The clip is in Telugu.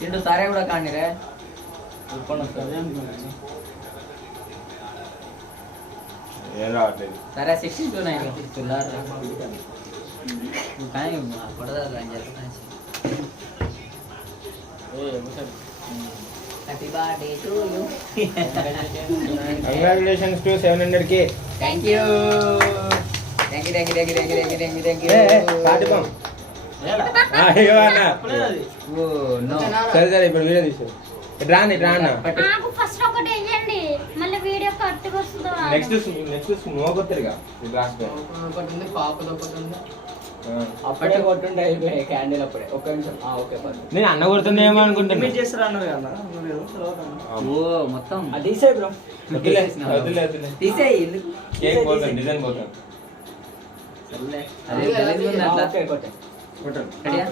తింటూ సారే కూడా కానీ రే ఏం రావట్లేదు. సరే 62 కానీ పడదా happy birthday to you. Congratulations to 700K. Thank you. అయ్యో అన్న సరే సరే ఇప్పుడు వీడియో తీసారు రాని రానా ఫస్ట్ ఒకటి వేయండి మళ్ళీ వీడియో కట్ వస్తుందా నెక్స్ట్ నువ్వు కొత్తరుగా లాస్ట్ ఒకటి ఉంది పాపది ఒకటి ఉంది అప్పుడే కొట్టుంటే అయిపోయాయి క్యాండిల్ అప్పుడే ఒక్క నిమిషం ఓకే నేను అన్న కొడుతుంది ఏమో అనుకుంటున్నా ఓ మొత్తం తీసేయి బ్రో తీసేయి కేక్ పోతాను డిజైన్ పోతాను అదే అట్లా ఓకే కొట్టే రెడీయా